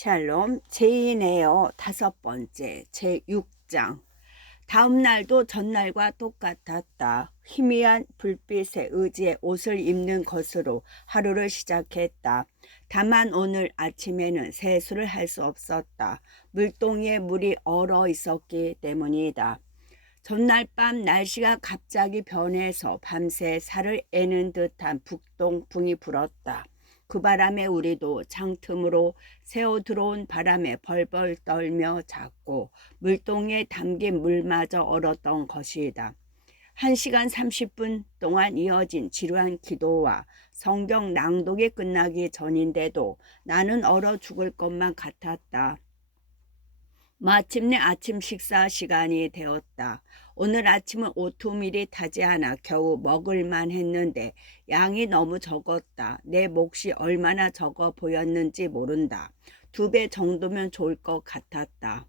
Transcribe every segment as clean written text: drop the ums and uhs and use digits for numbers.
샬롬 제인에어 5번째 제6장. 다음 날도 전날과 똑같았다. 희미한 불빛에 의지해 옷을 입는 것으로 하루를 시작했다. 다만 오늘 아침에는 세수를 할 수 없었다. 물동이에 물이 얼어 있었기 때문이다. 전날 밤 날씨가 갑자기 변해서 밤새 살을 애는 듯한 북동풍이 불었다. 그 바람에 우리도 창틈으로 새어 들어온 바람에 벌벌 떨며 잤고 물동에 담긴 물마저 얼었던 것이다. 1시간 30분 동안 이어진 지루한 기도와 성경 낭독이 끝나기 전인데도 나는 얼어 죽을 것만 같았다. 마침내 아침 식사 시간이 되었다. 오늘 아침은 오트밀이 타지 않아 겨우 먹을만 했는데 양이 너무 적었다. 내 몫이 얼마나 적어 보였는지 모른다. 2배 정도면 좋을 것 같았다.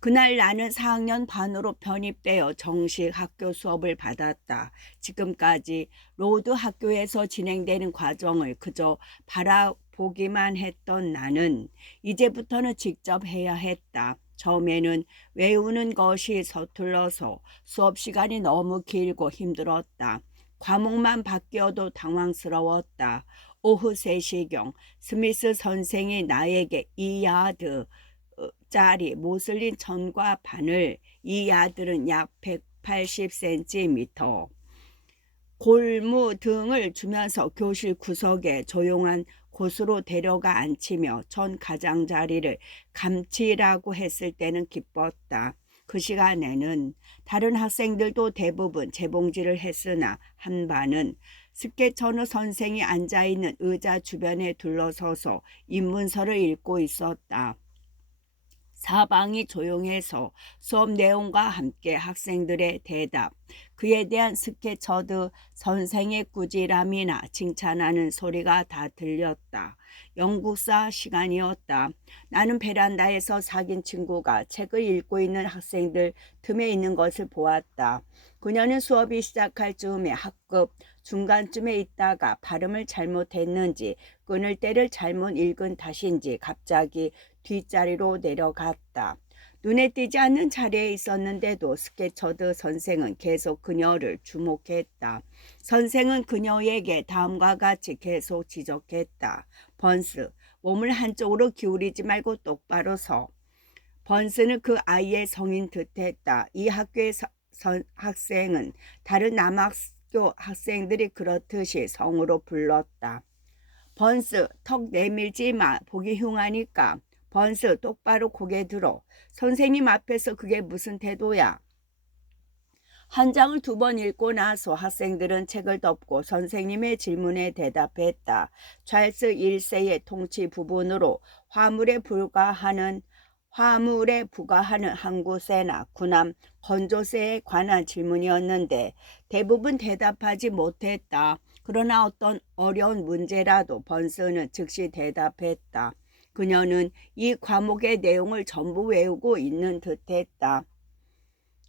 그날 나는 4학년 반으로 편입되어 정식 학교 수업을 받았다. 지금까지 로드 학교에서 진행되는 과정을 그저 바라보기만 했던 나는 이제부터는 직접 해야 했다. 처음에는 외우는 것이 서툴러서 수업 시간이 너무 길고 힘들었다. 과목만 바뀌어도 당황스러웠다. 오후 3시경 스미스 선생이 나에게 2야드 짜리 모슬린 천과 바늘, 이 야들은 약 180cm, 골무 등을 주면서 교실 구석에 조용한 곳으로 데려가 앉히며 천 가장자리를 감치라고 했을 때는 기뻤다. 그 시간에는 다른 학생들도 대부분 재봉질을 했으나 한 반은 스케천우 선생이 앉아있는 의자 주변에 둘러서서 입문서를 읽고 있었다. 사방이 조용해서 수업 내용과 함께 학생들의 대답, 그에 대한 스케쳐드 선생의 꾸지람이나 칭찬하는 소리가 다 들렸다. 영국사 시간이었다. 나는 베란다에서 사귄 친구가 책을 읽고 있는 학생들 틈에 있는 것을 보았다. 그녀는 수업이 시작할 즈음에 학급 중간쯤에 있다가 발음을 잘못했는지 끊을 때를 잘못 읽은 탓인지 갑자기 뒷자리로 내려갔다. 눈에 띄지 않는 자리에 있었는데도 스케쳐드 선생은 계속 그녀를 주목했다. 선생은 그녀에게 다음과 같이 계속 지적했다. 번스, 몸을 한쪽으로 기울이지 말고 똑바로 서. 번스는 그 아이의 성인 듯했다. 이 학교의 학생은 다른 남학교 학생들이 그렇듯이 성으로 불렀다. 번스, 턱 내밀지 마. 보기 흉하니까. 번스, 똑바로 고개 들어. 선생님 앞에서 그게 무슨 태도야? 한 장을 2번 읽고 나서 학생들은 책을 덮고 선생님의 질문에 대답했다. 찰스 1세의 통치 부분으로 화물에 부과하는 항구세나 군함 건조세에 관한 질문이었는데 대부분 대답하지 못했다. 그러나 어떤 어려운 문제라도 번스는 즉시 대답했다. 그녀는 이 과목의 내용을 전부 외우고 있는 듯했다.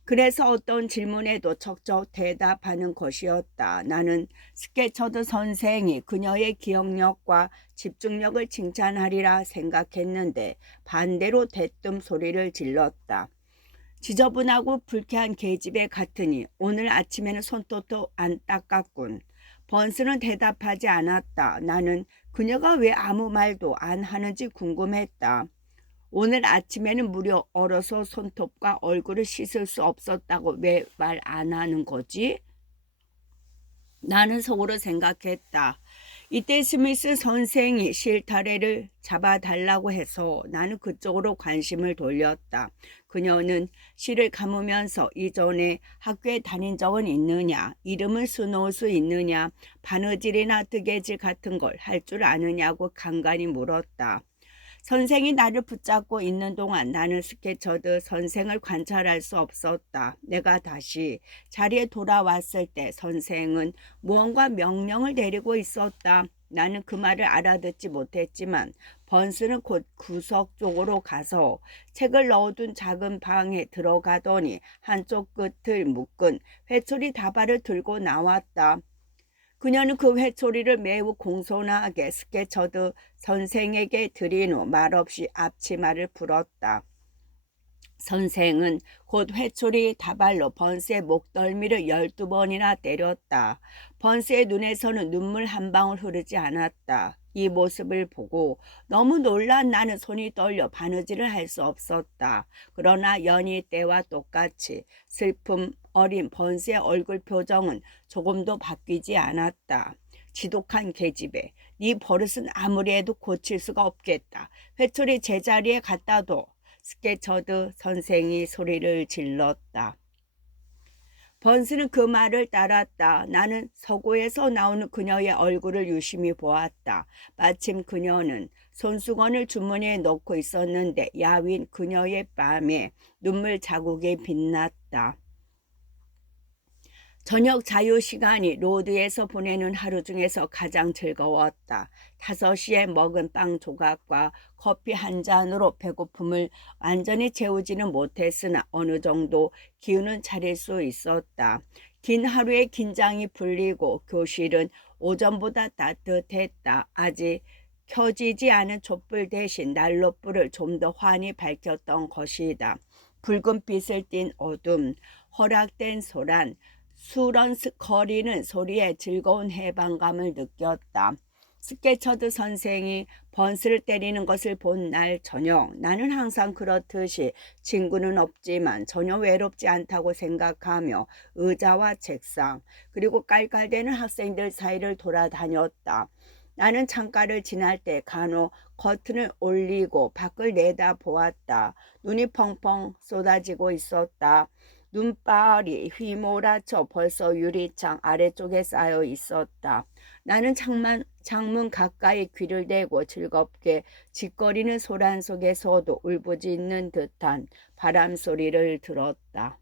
그래서 어떤 질문에도 척척 대답하는 것이었다. 나는 스케쳐드 선생이 그녀의 기억력과 집중력을 칭찬하리라 생각했는데 반대로 대뜸 소리를 질렀다. 지저분하고 불쾌한 계집애 같으니 오늘 아침에는 손톱도 안 닦았군. 번스는 대답하지 않았다. 나는 그녀가 왜 아무 말도 안 하는지 궁금했다. 오늘 아침에는 무려 얼어서 손톱과 얼굴을 씻을 수 없었다고 왜 말 안 하는 거지? 나는 속으로 생각했다. 이때 스미스 선생이 실타래를 잡아달라고 해서 나는 그쪽으로 관심을 돌렸다. 그녀는 실을 감으면서 이전에 학교에 다닌 적은 있느냐, 이름을 써놓을 수 있느냐, 바느질이나 뜨개질 같은 걸 할 줄 아느냐고 간간히 물었다. 선생이 나를 붙잡고 있는 동안 나는 스케쳐드 선생을 관찰할 수 없었다. 내가 다시 자리에 돌아왔을 때 선생은 무언가 명령을 내리고 있었다. 나는 그 말을 알아듣지 못했지만 번스는 곧 구석 쪽으로 가서 책을 넣어둔 작은 방에 들어가더니 한쪽 끝을 묶은 회초리 다발을 들고 나왔다. 그녀는 그 회초리를 매우 공손하게 스케쳐드 선생에게 드린 후 말없이 앞치마를 풀었다. 선생은 곧 회초리 다발로 번스의 목덜미를 12번이나 때렸다. 번스의 눈에서는 눈물 한 방울 흐르지 않았다. 이 모습을 보고 너무 놀란 나는 손이 떨려 바느질을 할 수 없었다. 그러나 연희 때와 똑같이 슬픔 어린 번스의 얼굴 표정은 조금도 바뀌지 않았다. 지독한 계집애, 네 버릇은 아무리 해도 고칠 수가 없겠다. 회초리 제자리에 갖다 둬. 스케쳐드 선생이 소리를 질렀다. 번스는 그 말을 따랐다. 나는 서고에서 나오는 그녀의 얼굴을 유심히 보았다. 마침 그녀는 손수건을 주머니에 넣고 있었는데 야윈 그녀의 뺨에 눈물 자국이 빛났다. 저녁 자유시간이 로드에서 보내는 하루 중에서 가장 즐거웠다. 5시에 먹은 빵 조각과 커피 한 잔으로 배고픔을 완전히 채우지는 못했으나 어느 정도 기운은 차릴 수 있었다. 긴 하루의 긴장이 풀리고 교실은 오전보다 따뜻했다. 아직 켜지지 않은 촛불 대신 난로불을 좀 더 환히 밝혔던 것이다. 붉은 빛을 띤 어둠, 허락된 소란, 수런거리는 소리에 즐거운 해방감을 느꼈다. 스케쳐드 선생이 번스를 때리는 것을 본 날 저녁, 나는 항상 그렇듯이 친구는 없지만 전혀 외롭지 않다고 생각하며 의자와 책상 그리고 깔깔대는 학생들 사이를 돌아다녔다. 나는 창가를 지날 때 간혹 커튼을 올리고 밖을 내다보았다. 눈이 펑펑 쏟아지고 있었다. 눈발이 휘몰아쳐 벌써 유리창 아래쪽에 쌓여 있었다. 나는 창문 가까이 귀를 대고 즐겁게 짓거리는 소란 속에서도 울부짖는 듯한 바람 소리를 들었다.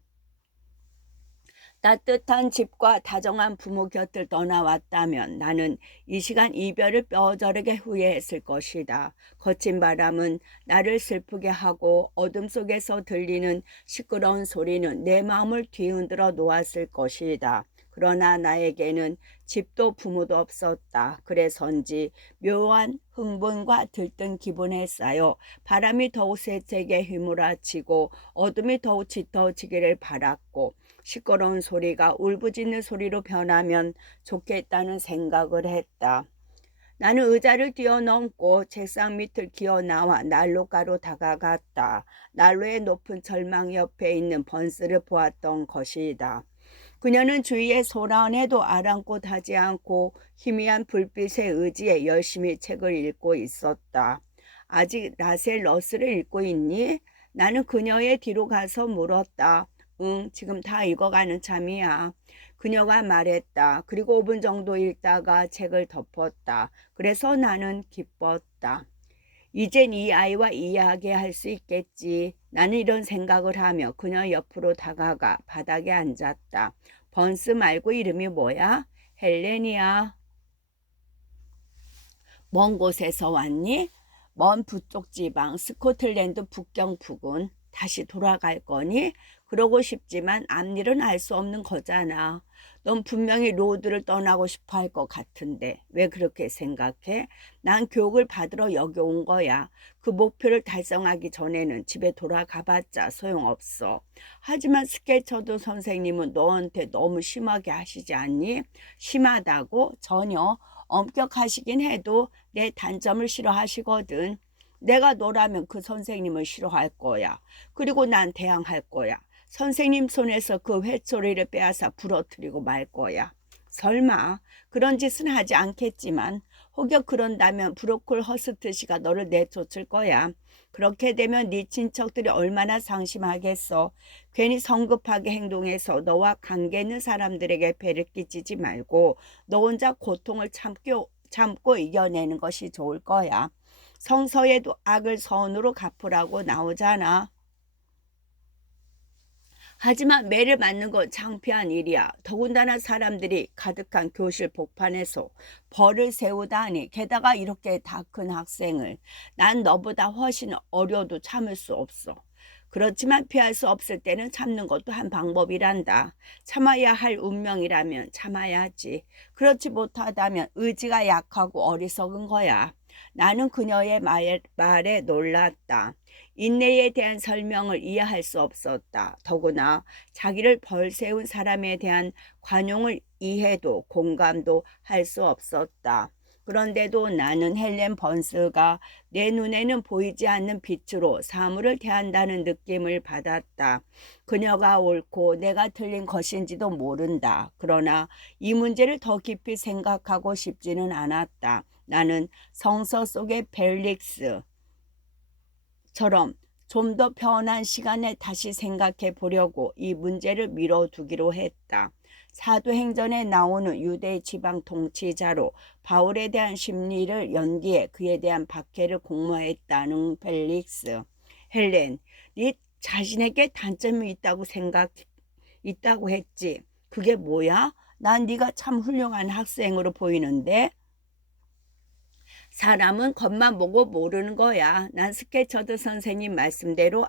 따뜻한 집과 다정한 부모 곁을 떠나왔다면 나는 이 시간 이별을 뼈저리게 후회했을 것이다. 거친 바람은 나를 슬프게 하고 어둠 속에서 들리는 시끄러운 소리는 내 마음을 뒤흔들어 놓았을 것이다. 그러나 나에게는 집도 부모도 없었다. 그래서인지 묘한 흥분과 들뜬 기분에 쌓여 바람이 더욱 세차게 휘몰아치고 어둠이 더욱 짙어지기를 바랐고 시끄러운 소리가 울부짖는 소리로 변하면 좋겠다는 생각을 했다. 나는 의자를 뛰어넘고 책상 밑을 기어나와 난로가로 다가갔다. 난로의 높은 절망 옆에 있는 번스를 보았던 것이다. 그녀는 주위에 소란에도 아랑곳하지 않고 희미한 불빛에 의지해 열심히 책을 읽고 있었다. 아직 라셀 러스를 읽고 있니? 나는 그녀의 뒤로 가서 물었다. 응, 지금 다 읽어가는 참이야. 그녀가 말했다. 그리고 5분 정도 읽다가 책을 덮었다. 그래서 나는 기뻤다. 이젠 이 아이와 이야기할 수 있겠지. 나는 이런 생각을 하며 그녀 옆으로 다가가 바닥에 앉았다. 번스 말고 이름이 뭐야? 헬렌이야. 먼 곳에서 왔니? 먼 북쪽 지방 스코틀랜드 북경 부근. 다시 돌아갈 거니? 그러고 싶지만 앞일은 알 수 없는 거잖아. 넌 분명히 로드를 떠나고 싶어 할 것 같은데 왜 그렇게 생각해? 난 교육을 받으러 여기 온 거야. 그 목표를 달성하기 전에는 집에 돌아가봤자 소용없어. 하지만 스케쳐드 선생님은 너한테 너무 심하게 하시지 않니? 심하다고? 전혀. 엄격하시긴 해도 내 단점을 싫어하시거든. 내가 너라면 그 선생님을 싫어할 거야. 그리고 난 대항할 거야. 선생님 손에서 그 회초리를 빼앗아 부러뜨리고 말 거야. 설마 그런 짓은 하지 않겠지만 혹여 그런다면 브로콜 허스트 씨가 너를 내쫓을 거야. 그렇게 되면 네 친척들이 얼마나 상심하겠어. 괜히 성급하게 행동해서 너와 관계 있는 사람들에게 배를 끼치지 말고 너 혼자 고통을 참고 이겨내는 것이 좋을 거야. 성서에도 악을 선으로 갚으라고 나오잖아. 하지만 매를 맞는 건 창피한 일이야. 더군다나 사람들이 가득한 교실 복판에서 벌을 세우다니. 게다가 이렇게 다 큰 학생을. 난 너보다 훨씬 어려도 참을 수 없어. 그렇지만 피할 수 없을 때는 참는 것도 한 방법이란다. 참아야 할 운명이라면 참아야지. 그렇지 못하다면 의지가 약하고 어리석은 거야. 나는 그녀의 말에 놀랐다. 인내에 대한 설명을 이해할 수 없었다. 더구나 자기를 벌세운 사람에 대한 관용을 이해도 공감도 할 수 없었다. 그런데도 나는 헬렌 번스가 내 눈에는 보이지 않는 빛으로 사물을 대한다는 느낌을 받았다. 그녀가 옳고 내가 틀린 것인지도 모른다. 그러나 이 문제를 더 깊이 생각하고 싶지는 않았다. 나는 성서 속의 벨릭스처럼 좀 더 편한 시간에 다시 생각해 보려고 이 문제를 미뤄두기로 했다. 사도행전에 나오는 유대 지방 통치자로 바울에 대한 심리를 연기해 그에 대한 박해를 공모했다는 펠릭스. 헬렌, 네 자신에게 단점이 있다고 했지. 그게 뭐야? 난 네가 참 훌륭한 학생으로 보이는데. 사람은 겉만 보고 모르는 거야. 난 스케쳐드 선생님 말씀대로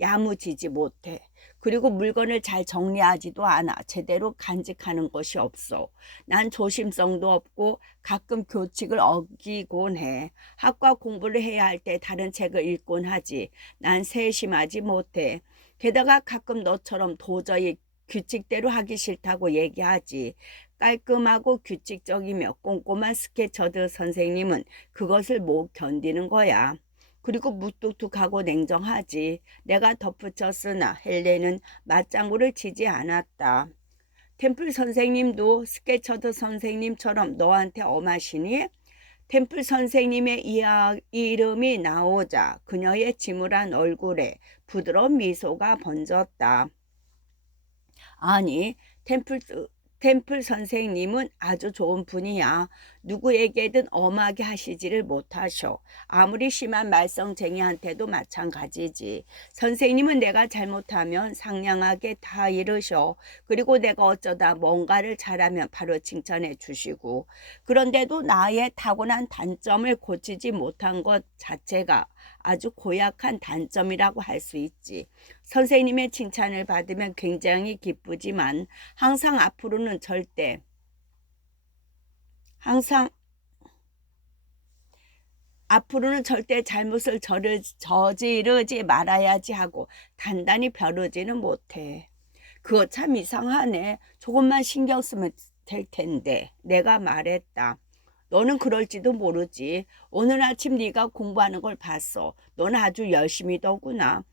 야무지지 못해. 그리고 물건을 잘 정리하지도 않아. 제대로 간직하는 것이 없어. 난 조심성도 없고 가끔 규칙을 어기곤 해. 학과 공부를 해야 할 때 다른 책을 읽곤 하지. 난 세심하지 못해. 게다가 가끔 너처럼 도저히 규칙대로 하기 싫다고 얘기하지. 깔끔하고 규칙적이며 꼼꼼한 스케쳐드 선생님은 그것을 못 견디는 거야. 그리고 무뚝뚝하고 냉정하지. 내가 덧붙였으나 헬렌은 맞장구를 치지 않았다. 템플 선생님도 스케쳐드 선생님처럼 너한테 엄하시니? 템플 선생님의 이름이 나오자 그녀의 지물한 얼굴에 부드러운 미소가 번졌다. 아니, 템플 선생님은 아주 좋은 분이야. 누구에게든 엄하게 하시지를 못하셔. 아무리 심한 말썽쟁이한테도 마찬가지지. 선생님은 내가 잘못하면 상냥하게 다 이르셔. 그리고 내가 어쩌다 뭔가를 잘하면 바로 칭찬해 주시고. 그런데도 나의 타고난 단점을 고치지 못한 것 자체가 아주 고약한 단점이라고 할 수 있지. 선생님의 칭찬을 받으면 굉장히 기쁘지만 항상 앞으로는 절대 잘못을 저지르지 말아야지 하고 단단히 벼르지는 못해. 그거 참 이상하네. 조금만 신경 쓰면 될 텐데. 내가 말했다. 너는 그럴지도 모르지. 오늘 아침 네가 공부하는 걸 봤어. 너는 아주 열심히더구나.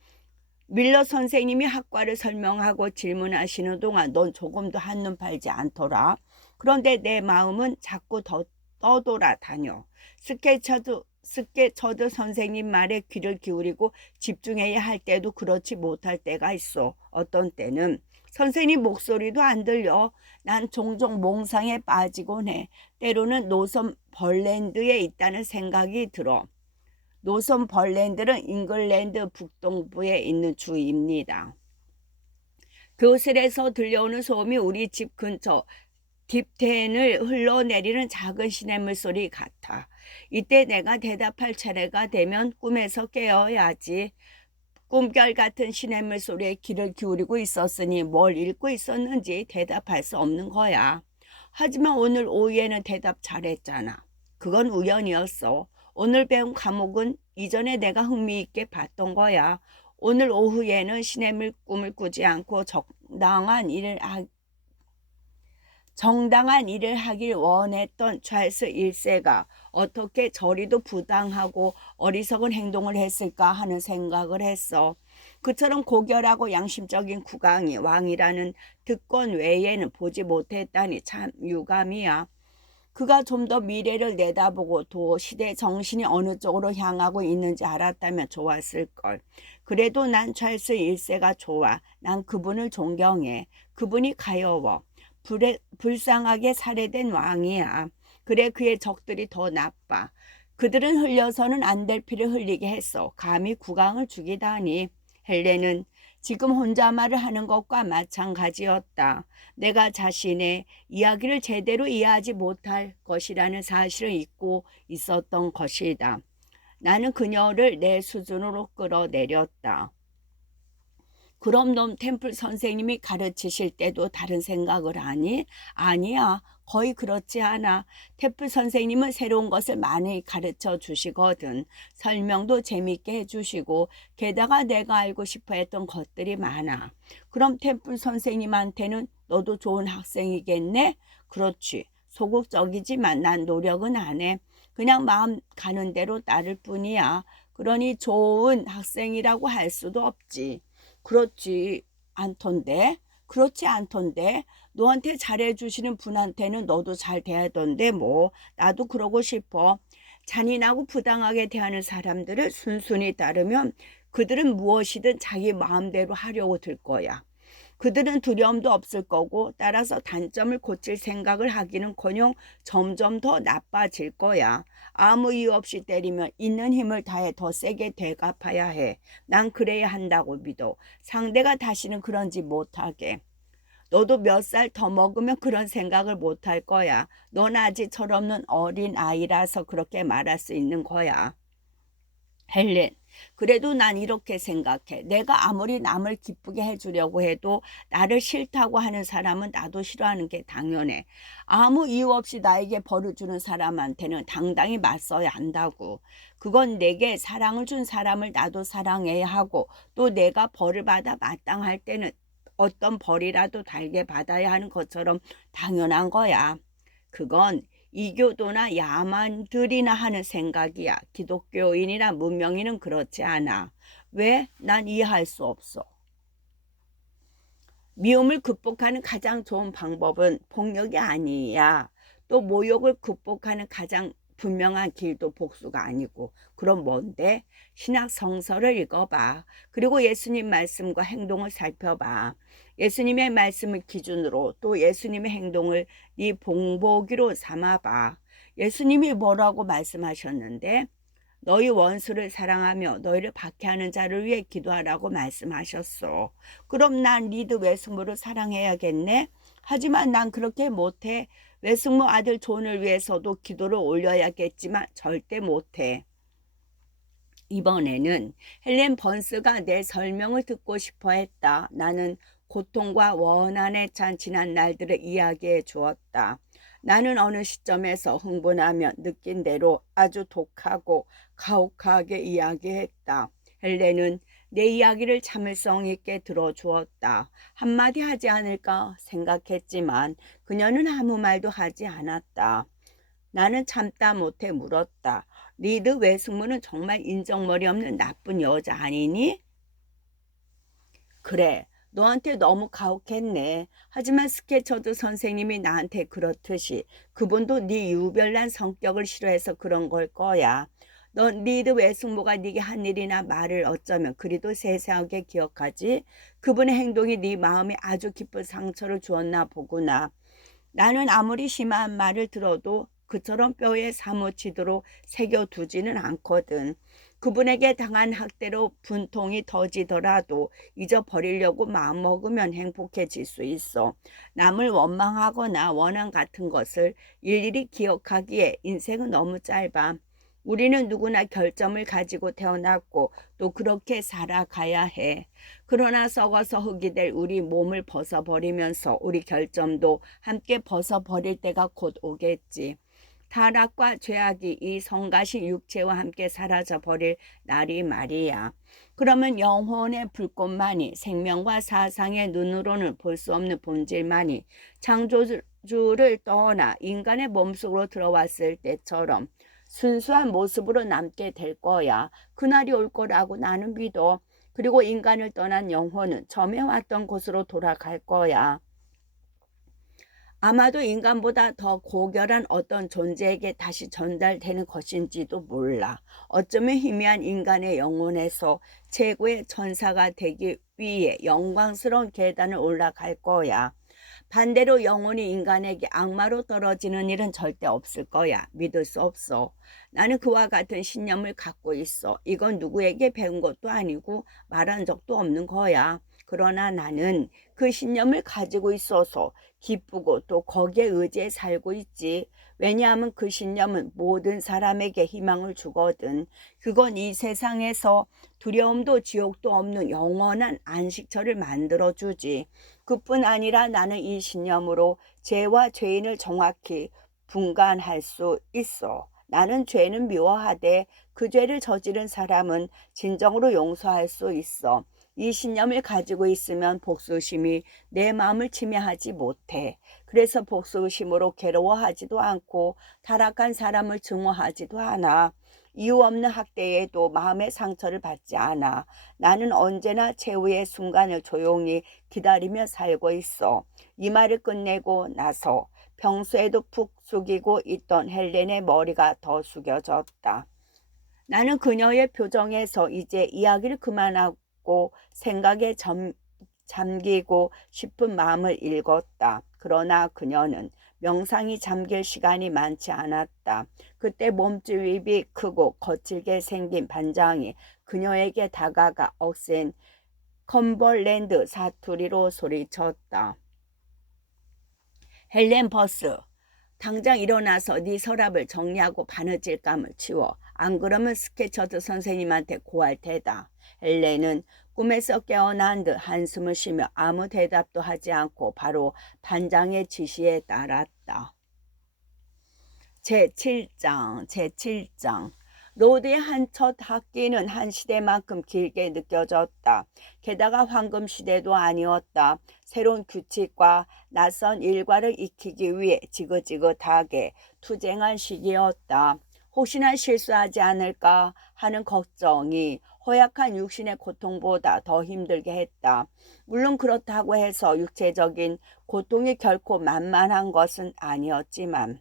밀러 선생님이 학과를 설명하고 질문하시는 동안 넌 조금도 한눈 팔지 않더라. 그런데 내 마음은 자꾸 더 떠돌아다녀. 스케쳐드 선생님 말에 귀를 기울이고 집중해야 할 때도 그렇지 못할 때가 있어. 어떤 때는 선생님 목소리도 안 들려. 난 종종 몽상에 빠지곤 해. 때로는 노선 벌랜드에 있다는 생각이 들어. 노선 벌랜드는 잉글랜드 북동부에 있는 주입니다. 교실에서 들려오는 소음이 우리 집 근처 딥텐을 흘러내리는 작은 시냇물 소리 같아. 이때 내가 대답할 차례가 되면 꿈에서 깨어야지. 꿈결 같은 시냇물 소리에 귀를 기울이고 있었으니 뭘 읽고 있었는지 대답할 수 없는 거야. 하지만 오늘 오후에는 대답 잘했잖아. 그건 우연이었어. 오늘 배운 과목은 이전에 내가 흥미있게 봤던 거야. 오늘 오후에는 시냇물 꿈을 꾸지 않고 정당한 일을 하길 원했던 찰스 1세가 어떻게 저리도 부당하고 어리석은 행동을 했을까 하는 생각을 했어. 그처럼 고결하고 양심적인 국왕이 왕이라는 특권 외에는 보지 못했다니 참 유감이야. 그가 좀 더 미래를 내다보고 또 시대 정신이 어느 쪽으로 향하고 있는지 알았다면 좋았을걸. 그래도 난 찰스 1세가 좋아. 난 그분을 존경해. 그분이 가여워. 불쌍하게 살해된 왕이야. 그래 그의 적들이 더 나빠. 그들은 흘려서는 안 될 피를 흘리게 했어. 감히 국왕을 죽이다니. 헬렌은 지금 혼잣말을 하는 것과 마찬가지였다. 내가 자신의 이야기를 제대로 이해하지 못할 것이라는 사실을 잊고 있었던 것이다. 나는 그녀를 내 수준으로 끌어내렸다. 그럼 넌 템플 선생님이 가르치실 때도 다른 생각을 하니? 아니야. 거의 그렇지 않아. 템플 선생님은 새로운 것을 많이 가르쳐 주시거든. 설명도 재밌게 해주시고 게다가 내가 알고 싶어 했던 것들이 많아. 그럼 템플 선생님한테는 너도 좋은 학생이겠네? 그렇지. 소극적이지만 난 노력은 안 해. 그냥 마음 가는 대로 따를 뿐이야. 그러니 좋은 학생이라고 할 수도 없지. 그렇지 않던데? 그렇지 않던데? 너한테 잘해주시는 분한테는 너도 잘 대하던데 뭐. 나도 그러고 싶어. 잔인하고 부당하게 대하는 사람들을 순순히 따르면 그들은 무엇이든 자기 마음대로 하려고 들 거야. 그들은 두려움도 없을 거고 따라서 단점을 고칠 생각을 하기는커녕 점점 더 나빠질 거야. 아무 이유 없이 때리면 있는 힘을 다해 더 세게 되갚아야 해. 난 그래야 한다고 믿어. 상대가 다시는 그런지 못하게. 너도 몇 살 더 먹으면 그런 생각을 못할 거야. 넌 아직 철없는 어린 아이라서 그렇게 말할 수 있는 거야. 헬렌, 그래도 난 이렇게 생각해. 내가 아무리 남을 기쁘게 해주려고 해도 나를 싫다고 하는 사람은 나도 싫어하는 게 당연해. 아무 이유 없이 나에게 벌을 주는 사람한테는 당당히 맞서야 한다고. 그건 내게 사랑을 준 사람을 나도 사랑해야 하고 또 내가 벌을 받아 마땅할 때는 어떤 벌이라도 달게 받아야 하는 것처럼 당연한 거야. 그건 이교도나 야만들이나 하는 생각이야. 기독교인이나 문명인은 그렇지 않아. 왜? 난 이해할 수 없어. 미움을 극복하는 가장 좋은 방법은 폭력이 아니야. 또 모욕을 극복하는 가장 분명한 길도 복수가 아니고. 그럼 뭔데? 신약 성서를 읽어봐. 그리고 예수님 말씀과 행동을 살펴봐. 예수님의 말씀을 기준으로 또 예수님의 행동을 네 본보기로 삼아봐. 예수님이 뭐라고 말씀하셨는데? 너희 원수를 사랑하며 너희를 박해하는 자를 위해 기도하라고 말씀하셨어. 그럼 난 리드 외숙모를 사랑해야겠네? 하지만 난 그렇게 못해. 외숙모 아들 존을 위해서도 기도를 올려야겠지만 절대 못해. 이번에는 헬렌 번스가 내 설명을 듣고 싶어 했다. 나는 고통과 원한에 찬 지난 날들을 이야기해 주었다. 나는 어느 시점에서 흥분하며 느낀 대로 아주 독하고 가혹하게 이야기했다. 헬렌은 내 이야기를 참을성 있게 들어주었다. 한마디 하지 않을까 생각했지만 그녀는 아무 말도 하지 않았다. 나는 참다 못해 물었다. 리드 외숙모는 정말 인정머리 없는 나쁜 여자 아니니? 그래, 너한테 너무 가혹했네. 하지만 스케쳐드 선생님이 나한테 그렇듯이 그분도 네 유별난 성격을 싫어해서 그런 걸 거야. 넌 리드 외숙모가 네게 한 일이나 말을 어쩌면 그리도 세세하게 기억하지? 그분의 행동이 네 마음에 아주 깊은 상처를 주었나 보구나. 나는 아무리 심한 말을 들어도 그처럼 뼈에 사무치도록 새겨두지는 않거든. 그분에게 당한 학대로 분통이 더지더라도 잊어버리려고 마음먹으면 행복해질 수 있어. 남을 원망하거나 원한 같은 것을 일일이 기억하기에 인생은 너무 짧아. 우리는 누구나 결점을 가지고 태어났고 또 그렇게 살아가야 해. 그러나 썩어서 흙이 될 우리 몸을 벗어버리면서 우리 결점도 함께 벗어버릴 때가 곧 오겠지. 타락과 죄악이 이 성가신 육체와 함께 사라져버릴 날이 말이야. 그러면 영혼의 불꽃만이 생명과 사상의 눈으로는 볼 수 없는 본질만이 창조주를 떠나 인간의 몸속으로 들어왔을 때처럼 순수한 모습으로 남게 될 거야. 그날이 올 거라고 나는 믿어. 그리고 인간을 떠난 영혼은 처음에 왔던 곳으로 돌아갈 거야. 아마도 인간보다 더 고결한 어떤 존재에게 다시 전달되는 것인지도 몰라. 어쩌면 희미한 인간의 영혼에서 최고의 천사가 되기 위해 영광스러운 계단을 올라갈 거야. 반대로 영혼이 인간에게 악마로 떨어지는 일은 절대 없을 거야. 믿을 수 없어. 나는 그와 같은 신념을 갖고 있어. 이건 누구에게 배운 것도 아니고 말한 적도 없는 거야. 그러나 나는 그 신념을 가지고 있어서 기쁘고 또 거기에 의지해 살고 있지. 왜냐하면 그 신념은 모든 사람에게 희망을 주거든. 그건 이 세상에서 두려움도 지옥도 없는 영원한 안식처를 만들어주지. 그뿐 아니라 나는 이 신념으로 죄와 죄인을 정확히 분간할 수 있어. 나는 죄는 미워하되 그 죄를 저지른 사람은 진정으로 용서할 수 있어. 이 신념을 가지고 있으면 복수심이 내 마음을 침해하지 못해. 그래서 복수심으로 괴로워하지도 않고 타락한 사람을 증오하지도 않아. 이유 없는 학대에도 마음의 상처를 받지 않아. 나는 언제나 최후의 순간을 조용히 기다리며 살고 있어. 이 말을 끝내고 나서 평소에도 푹 숙이고 있던 헬렌의 머리가 더 숙여졌다. 나는 그녀의 표정에서 이제 이야기를 그만하고 생각에 잠기고 싶은 마음을 읽었다. 그러나 그녀는 명상이 잠길 시간이 많지 않았다. 그때 몸집이 크고 거칠게 생긴 반장이 그녀에게 다가가 억센 컴벌랜드 사투리로 소리쳤다. 헬렌 버스, 당장 일어나서 네 서랍을 정리하고 바느질감을 치워. 안 그러면 스케쳐드 선생님한테 고할 테다. 헬렌은 꿈에서 깨어난 듯 한숨을 쉬며 아무 대답도 하지 않고 바로 반장의 지시에 따랐다. 제7장 로드의 한 첫 학기는 한 시대만큼 길게 느껴졌다. 게다가 황금 시대도 아니었다. 새로운 규칙과 낯선 일과를 익히기 위해 지긋지긋하게 투쟁한 시기였다. 혹시나 실수하지 않을까 하는 걱정이 허약한 육신의 고통보다 더 힘들게 했다. 물론 그렇다고 해서 육체적인 고통이 결코 만만한 것은 아니었지만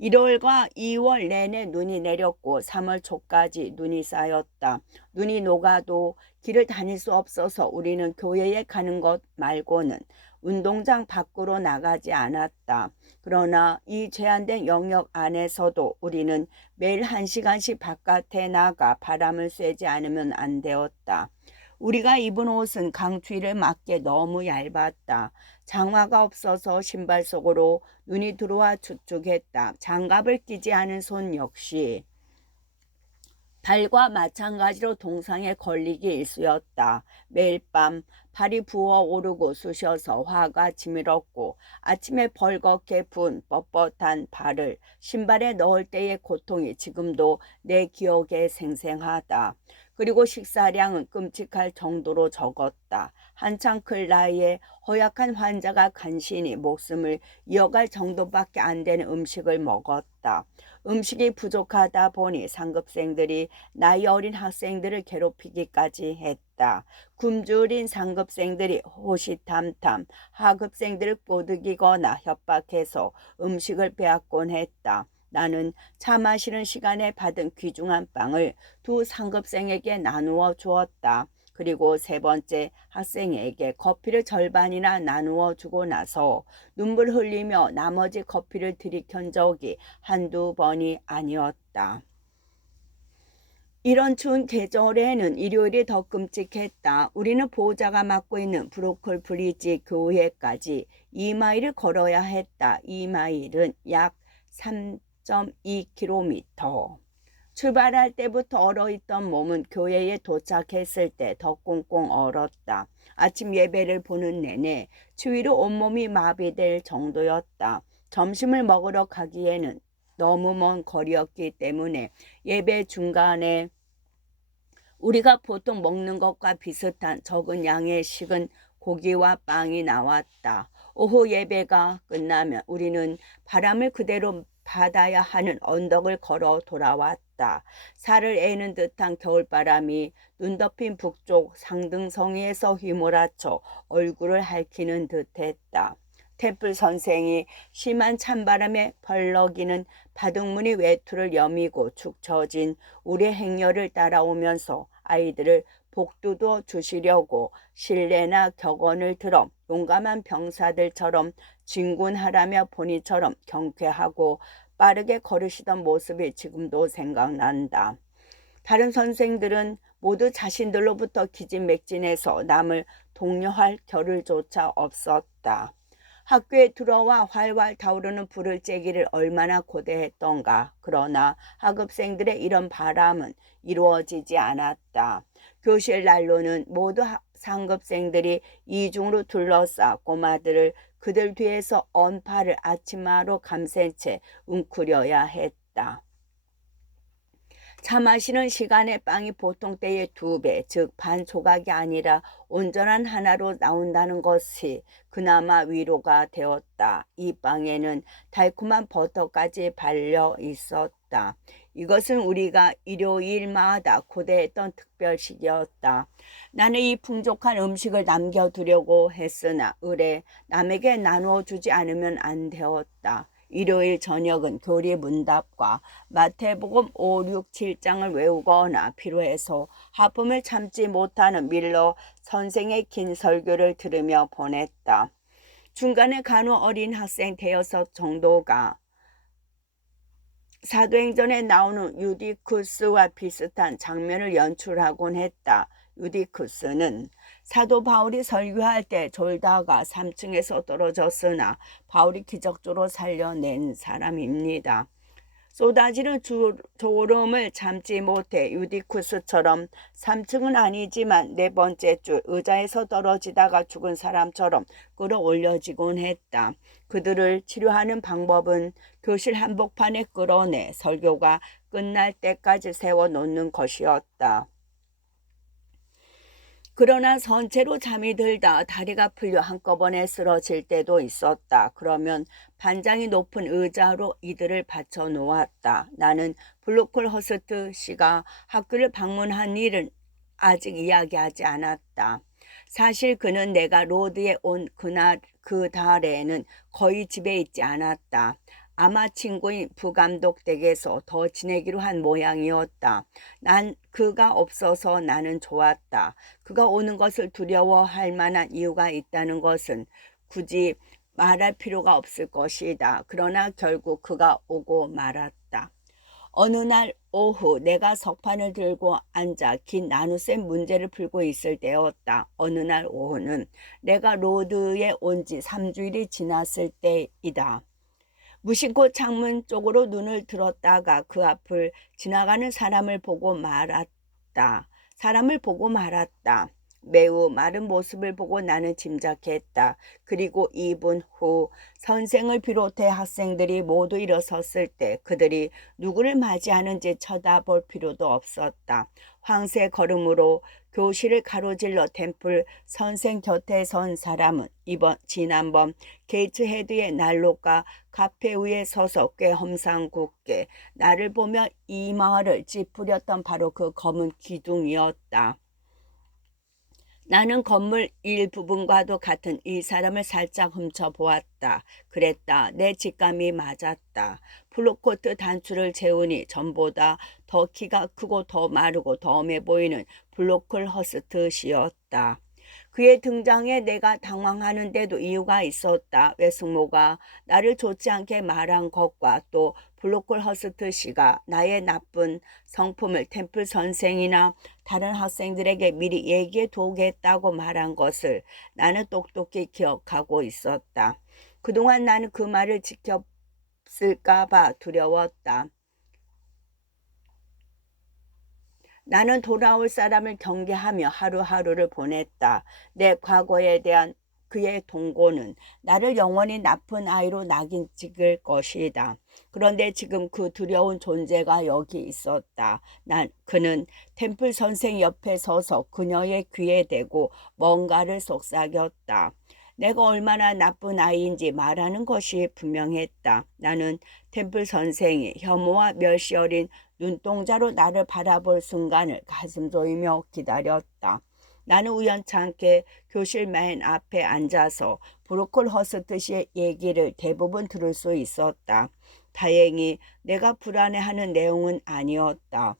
1월과 2월 내내 눈이 내렸고 3월 초까지 눈이 쌓였다. 눈이 녹아도 길을 다닐 수 없어서 우리는 교회에 가는 것 말고는 운동장 밖으로 나가지 않았다. 그러나 이 제한된 영역 안에서도 우리는 매일 1시간씩 바깥에 나가 바람을 쐬지 않으면 안 되었다. 우리가 입은 옷은 강추위를 맞게 너무 얇았다. 장화가 없어서 신발 속으로 눈이 들어와 축축했다. 장갑을 끼지 않은 손 역시 발과 마찬가지로 동상에 걸리기 일쑤였다. 매일 밤 발이 부어오르고 쑤셔서 화가 치밀었고 아침에 벌겋게 부은 뻣뻣한 발을 신발에 넣을 때의 고통이 지금도 내 기억에 생생하다. 그리고 식사량은 끔찍할 정도로 적었다. 한창 클 나이에 허약한 환자가 간신히 목숨을 이어갈 정도밖에 안 되는 음식을 먹었다. 음식이 부족하다 보니 상급생들이 나이 어린 학생들을 괴롭히기까지 했다. 굶주린 상급생들이 호시탐탐 하급생들을 꼬드기거나 협박해서 음식을 빼앗곤 했다. 나는 차 마시는 시간에 받은 귀중한 빵을 두 상급생에게 나누어 주었다. 그리고 세 번째 학생에게 커피를 절반이나 나누어 주고 나서 눈물 흘리며 나머지 커피를 들이켠 적이 한두 번이 아니었다. 이런 추운 계절에는 일요일이 더 끔찍했다. 우리는 보호자가 맡고 있는 브로콜 브리지 교회까지 2마일을 걸어야 했다. 2마일은 약 3.2km. 출발할 때부터 얼어있던 몸은 교회에 도착했을 때 더 꽁꽁 얼었다. 아침 예배를 보는 내내 추위로 온몸이 마비될 정도였다. 점심을 먹으러 가기에는 너무 먼 거리였기 때문에 예배 중간에 우리가 보통 먹는 것과 비슷한 적은 양의 식은 고기와 빵이 나왔다. 오후 예배가 끝나면 우리는 바람을 그대로 받아야 하는 언덕을 걸어 돌아왔다. 살을 애는 듯한 겨울바람이 눈 덮인 북쪽 상등성이에서 휘몰아쳐 얼굴을 핥히는 듯했다. 템플 선생이 심한 찬바람에 벌럭이는 바둑무늬 외투를 여미고 축 처진 우리 행렬을 따라오면서 아이들을 복두도 주시려고 실내나 격언을 들어 용감한 병사들처럼 진군하라며 본인처럼 경쾌하고 빠르게 걸으시던 모습이 지금도 생각난다. 다른 선생들은 모두 자신들로부터 기진맥진해서 남을 독려할 겨를조차 없었다. 학교에 들어와 활활 타오르는 불을 쬐기를 얼마나 고대했던가. 그러나 학업생들의 이런 바람은 이루어지지 않았다. 교실 난로는 모두 상급생들이 이중으로 둘러싸 꼬마들을 그들 뒤에서 언팔을 아침마로 감싼 채 웅크려야 했다. 차 마시는 시간에 빵이 보통 때의 2배, 즉 반 조각이 아니라 온전한 하나로 나온다는 것이 그나마 위로가 되었다. 이 빵에는 달콤한 버터까지 발려 있었다. 이것은 우리가 일요일마다 고대했던 특별식이었다. 나는 이 풍족한 음식을 남겨두려고 했으나 의뢰 남에게 나누어 주지 않으면 안 되었다. 일요일 저녁은 교리 문답과 마태복음 5, 6, 7장을 외우거나 필요해서 하품을 참지 못하는 밀러 선생의 긴 설교를 들으며 보냈다. 중간에 간혹 어린 학생 대여섯 정도가 사도행전에 나오는 유디쿠스와 비슷한 장면을 연출하곤 했다. 유디쿠스는 사도 바울이 설교할 때 졸다가 3층에서 떨어졌으나 바울이 기적적으로 살려낸 사람입니다. 쏟아지는 졸음을 참지 못해 유디쿠스처럼 3층은 아니지만 4번째 줄 의자에서 떨어지다가 죽은 사람처럼 끌어올려지곤 했다. 그들을 치료하는 방법은 교실 한복판에 끌어내 설교가 끝날 때까지 세워놓는 것이었다. 그러나 선체로 잠이 들다 다리가 풀려 한꺼번에 쓰러질 때도 있었다. 그러면 반장이 높은 의자로 이들을 받쳐 놓았다. 나는 블루콜 허스트 씨가 학교를 방문한 일은 아직 이야기하지 않았다. 사실 그는 내가 로드에 온 그 달에는 거의 집에 있지 않았다. 아마 친구인 부감독 댁에서 더 지내기로 한 모양이었다. 난 그가 없어서 나는 좋았다. 그가 오는 것을 두려워할 만한 이유가 있다는 것은 굳이 말할 필요가 없을 것이다. 그러나 결국 그가 오고 말았다. 어느 날 오후 내가 석판을 들고 앉아 긴 나눗셈 문제를 풀고 있을 때였다. 어느 날 오후는 내가 로드에 온 지 3주일이 지났을 때이다. 무심코 창문 쪽으로 눈을 들었다가 그 앞을 지나가는 사람을 보고 말았다. 매우 마른 모습을 보고 나는 짐작했다. 그리고 2분 후 선생을 비롯해 학생들이 모두 일어섰을 때 그들이 누구를 맞이하는지 쳐다볼 필요도 없었다. 황새 걸음으로 교실을 가로질러 템플 선생 곁에 선 사람은 지난번 게이트 헤드의 난로가 카페 위에 서서 꽤 험상궂게 나를 보며 이마를 찌푸렸던 바로 그 검은 기둥이었다. 나는 건물 일부분과도 같은 이 사람을 살짝 훔쳐보았다. 그랬다. 내 직감이 맞았다. 플로코트 단추를 재우니 전보다 더 키가 크고 더 마르고 더 엄해 보이는 블로클 허스트시였다. 그의 등장에 내가 당황하는데도 이유가 있었다. 외숙모가 나를 좋지 않게 말한 것과 또 블로콜 허스트 씨가 나의 나쁜 성품을 템플 선생이나 다른 학생들에게 미리 얘기해 두겠다고 말한 것을 나는 똑똑히 기억하고 있었다. 그동안 나는 그 말을 지켰을까 봐 두려웠다. 나는 돌아올 사람을 경계하며 하루하루를 보냈다. 내 과거에 대한 그의 동고는 나를 영원히 나쁜 아이로 낙인 찍을 것이다. 그런데 지금 그 두려운 존재가 여기 있었다. 그는 템플 선생 옆에 서서 그녀의 귀에 대고 뭔가를 속삭였다. 내가 얼마나 나쁜 아이인지 말하는 것이 분명했다. 나는 템플 선생이 혐오와 멸시 어린 눈동자로 나를 바라볼 순간을 가슴 조이며 기다렸다. 나는 우연찮게 교실 맨 앞에 앉아서 브로콜 허스트 씨의 얘기를 대부분 들을 수 있었다. 다행히 내가 불안해하는 내용은 아니었다.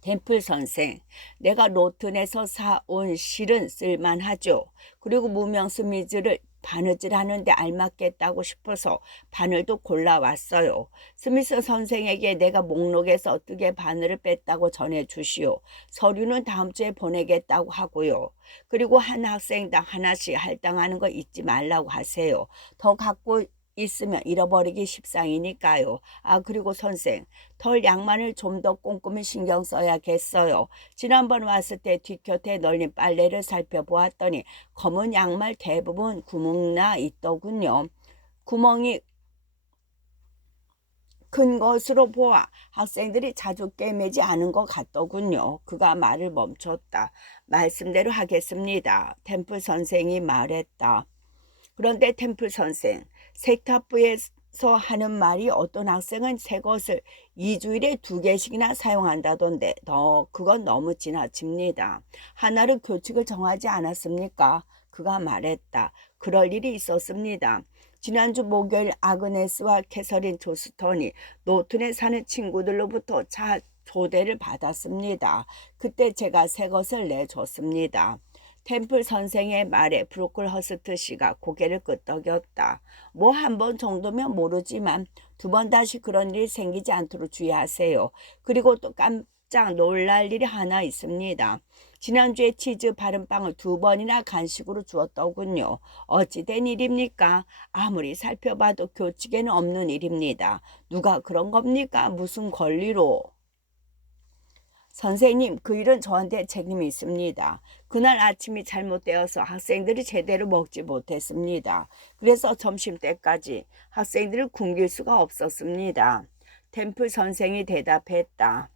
템플 선생, 내가 로튼에서 사온 실은 쓸만하죠. 그리고 무명 스미즈를 바느질 하는데 알맞겠다고 싶어서 바늘도 골라왔어요. 스미스 선생에게 내가 목록에서 어떻게 바늘을 뺐다고 전해주시오. 서류는 다음 주에 보내겠다고 하고요. 그리고 한 학생당 하나씩 할당하는 거 잊지 말라고 하세요. 더 갖고 있으면 잃어버리기 십상이니까요. 아, 그리고 선생, 털 양말을 좀 더 꼼꼼히 신경 써야겠어요. 지난번 왔을 때 뒷곁에 널린 빨래를 살펴보았더니 검은 양말 대부분 구멍나 있더군요. 구멍이 큰 것으로 보아 학생들이 자주 꿰매지 않은 것 같더군요. 그가 말을 멈췄다. 말씀대로 하겠습니다. 템플 선생이 말했다. 그런데 템플 선생, 세탁부에서 하는 말이 어떤 학생은 새 것을 2주일에 2개씩이나 사용한다던데 그건 너무 지나칩니다. 하나를 규칙을 정하지 않았습니까? 그가 말했다. 그럴 일이 있었습니다. 지난주 목요일 아그네스와 캐서린 조스턴이 노튼에 사는 친구들로부터 차 초대를 받았습니다. 그때 제가 새 것을 내줬습니다. 템플 선생의 말에 브로클허스트 씨가 고개를 끄덕였다. 뭐 한 번 정도면 모르지만 2번 다시 그런 일이 생기지 않도록 주의하세요. 그리고 또 깜짝 놀랄 일이 하나 있습니다. 지난주에 치즈 바른빵을 2번이나 간식으로 주었더군요. 어찌된 일입니까? 아무리 살펴봐도 교칙에는 없는 일입니다. 누가 그런 겁니까? 무슨 권리로? 선생님, 그 일은 저한테 책임이 있습니다. 그날 아침이 잘못되어서 학생들이 제대로 먹지 못했습니다. 그래서 점심때까지 학생들을 굶길 수가 없었습니다. 템플 선생이 대답했다.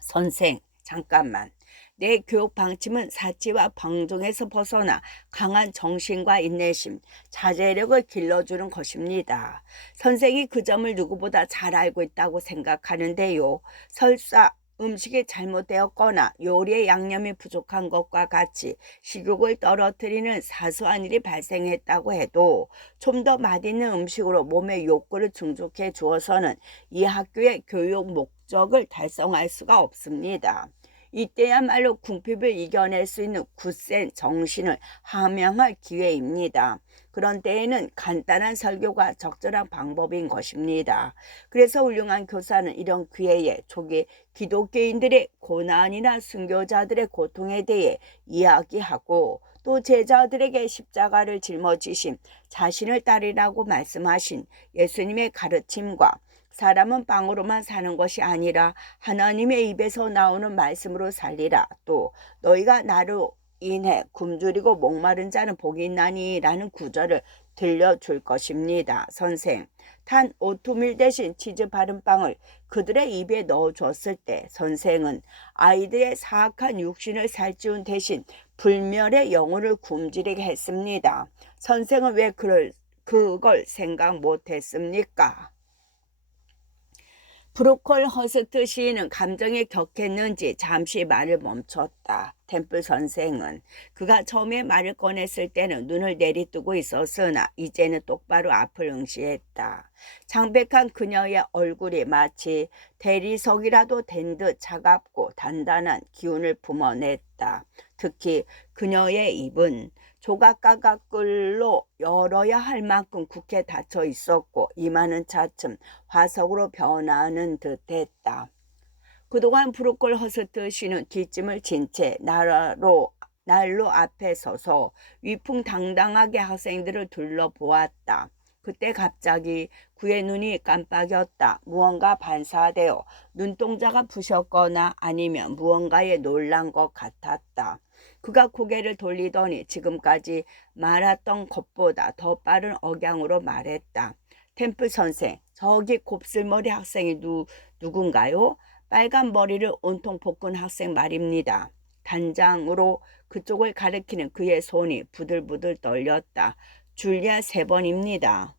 선생, 잠깐만. 내 교육 방침은 사치와 방종에서 벗어나 강한 정신과 인내심, 자제력을 길러주는 것입니다. 선생이 그 점을 누구보다 잘 알고 있다고 생각하는데요. 설사 음식이 잘못되었거나 요리의 양념이 부족한 것과 같이 식욕을 떨어뜨리는 사소한 일이 발생했다고 해도 좀 더 맛있는 음식으로 몸의 욕구를 충족해 주어서는 이 학교의 교육 목적을 달성할 수가 없습니다. 이때야말로 궁핍을 이겨낼 수 있는 굳센 정신을 함양할 기회입니다. 그런 때에는 간단한 설교가 적절한 방법인 것입니다. 그래서 훌륭한 교사는 이런 기회에 초기 기독교인들의 고난이나 순교자들의 고통에 대해 이야기하고 또 제자들에게 십자가를 짊어지신 자신을 따르라고 말씀하신 예수님의 가르침과 사람은 빵으로만 사는 것이 아니라 하나님의 입에서 나오는 말씀으로 살리라. 또 너희가 나로 인해 굶주리고 목마른 자는 복이 있나니 라는 구절을 들려줄 것입니다. 선생, 탄 오트밀 대신 치즈 바른 빵을 그들의 입에 넣어줬을 때 선생은 아이들의 사악한 육신을 살찌운 대신 불멸의 영혼을 굶주리게 했습니다. 선생은 왜 그걸 생각 못했습니까? 브로콜 허스트 시인은 감정이 격했는지 잠시 말을 멈췄다. 템플 선생은 그가 처음에 말을 꺼냈을 때는 눈을 내리뜨고 있었으나 이제는 똑바로 앞을 응시했다. 창백한 그녀의 얼굴이 마치 대리석이라도 된 듯 차갑고 단단한 기운을 뿜어냈다. 특히 그녀의 입은 조각가각글로 열어야 할 만큼 굳게 닫혀 있었고 이마는 차츰 화석으로 변하는 듯했다. 그동안 브로콜 허스트 씨는 뒷짐을 진 채 난로 앞에 서서 위풍당당하게 학생들을 둘러보았다. 그때 갑자기 그의 눈이 깜빡였다. 무언가 반사되어 눈동자가 부셨거나 아니면 무언가에 놀란 것 같았다. 그가 고개를 돌리더니 지금까지 말했던 것보다 더 빠른 억양으로 말했다. 템플 선생, 저기 곱슬머리 학생이 누군가요? 빨간 머리를 온통 볶은 학생 말입니다. 단장으로 그쪽을 가리키는 그의 손이 부들부들 떨렸다. 줄리아 3번입니다.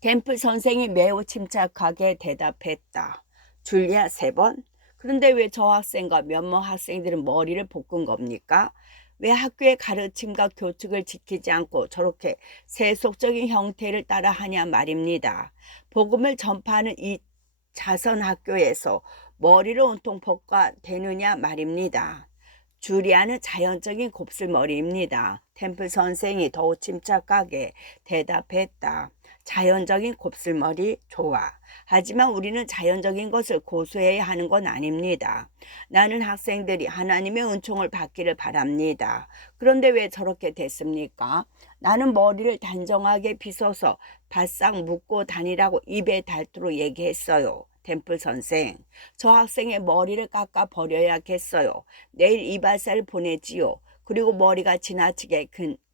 템플 선생이 매우 침착하게 대답했다. 줄리아 3번? 그런데 왜 저 학생과 몇몇 학생들은 머리를 볶은 겁니까? 왜 학교의 가르침과 교칙을 지키지 않고 저렇게 세속적인 형태를 따라 하냐 말입니다. 복음을 전파하는 이 자선 학교에서 머리를 온통 볶아 되느냐 말입니다. 주리아는 자연적인 곱슬머리입니다. 템플 선생이 더욱 침착하게 대답했다. 자연적인 곱슬머리 좋아. 하지만 우리는 자연적인 것을 고수해야 하는 건 아닙니다. 나는 학생들이 하나님의 은총을 받기를 바랍니다. 그런데 왜 저렇게 됐습니까? 나는 머리를 단정하게 빗어서 바싹 묶고 다니라고 입에 닳도록 얘기했어요. 템플 선생, 저 학생의 머리를 깎아 버려야겠어요. 내일 이발사를 보내지요. 그리고 머리가 지나치게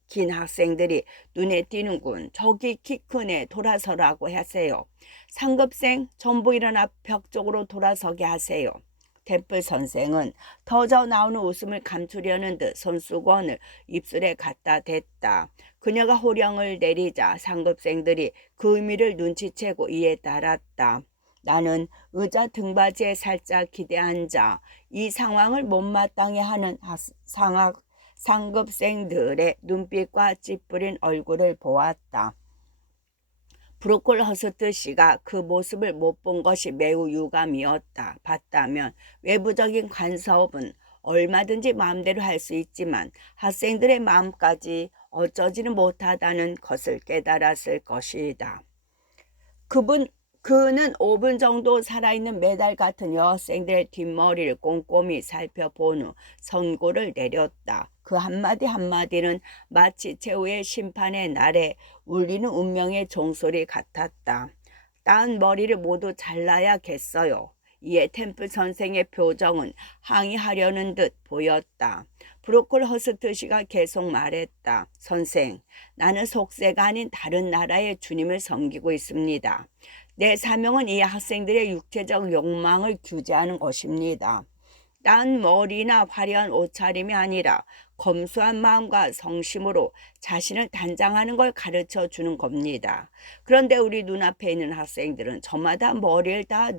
긴 학생들이 눈에 띄는군. 저기 키 큰 애 돌아서라고 하세요. 상급생 전부 일어나 벽 쪽으로 돌아서게 하세요. 템플 선생은 터져 나오는 웃음을 감추려는 듯 손수건을 입술에 갖다 댔다. 그녀가 호령을 내리자 상급생들이 그 의미를 눈치채고 이에 따랐다. 나는 의자 등받이에 살짝 기대앉아 이 상황을 못마땅해 하는 상급생들의 눈빛과 찌푸린 얼굴을 보았다. 브로콜 허스트 씨가 그 모습을 못 본 것이 매우 유감이었다. 봤다면 외부적인 간섭은 얼마든지 마음대로 할 수 있지만 학생들의 마음까지 어쩌지는 못하다는 것을 깨달았을 것이다. 그는 5분 정도 살아있는 메달 같은 여학생들의 뒷머리를 꼼꼼히 살펴본 후 선고를 내렸다. 그 한마디 한마디는 마치 최후의 심판의 날에 울리는 운명의 종소리 같았다. 딴 머리를 모두 잘라야겠어요. 이에 템플 선생의 표정은 항의하려는 듯 보였다. 브로콜 허스트 씨가 계속 말했다. 선생, 나는 속세가 아닌 다른 나라의 주님을 섬기고 있습니다. 내 사명은 이 학생들의 육체적 욕망을 규제하는 것입니다. 딴 머리나 화려한 옷차림이 아니라 검소한 마음과 성심으로 자신을 단장하는 걸 가르쳐 주는 겁니다. 그런데 우리 눈앞에 있는 학생들은 저마다 머리를 다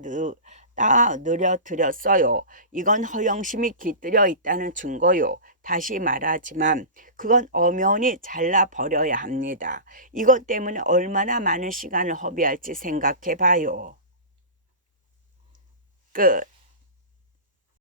느려뜨렸어요. 이건 허영심이 깃들여 있다는 증거요. 다시 말하지만 그건 엄연히 잘라버려야 합니다. 이것 때문에 얼마나 많은 시간을 허비할지 생각해 봐요. 끝.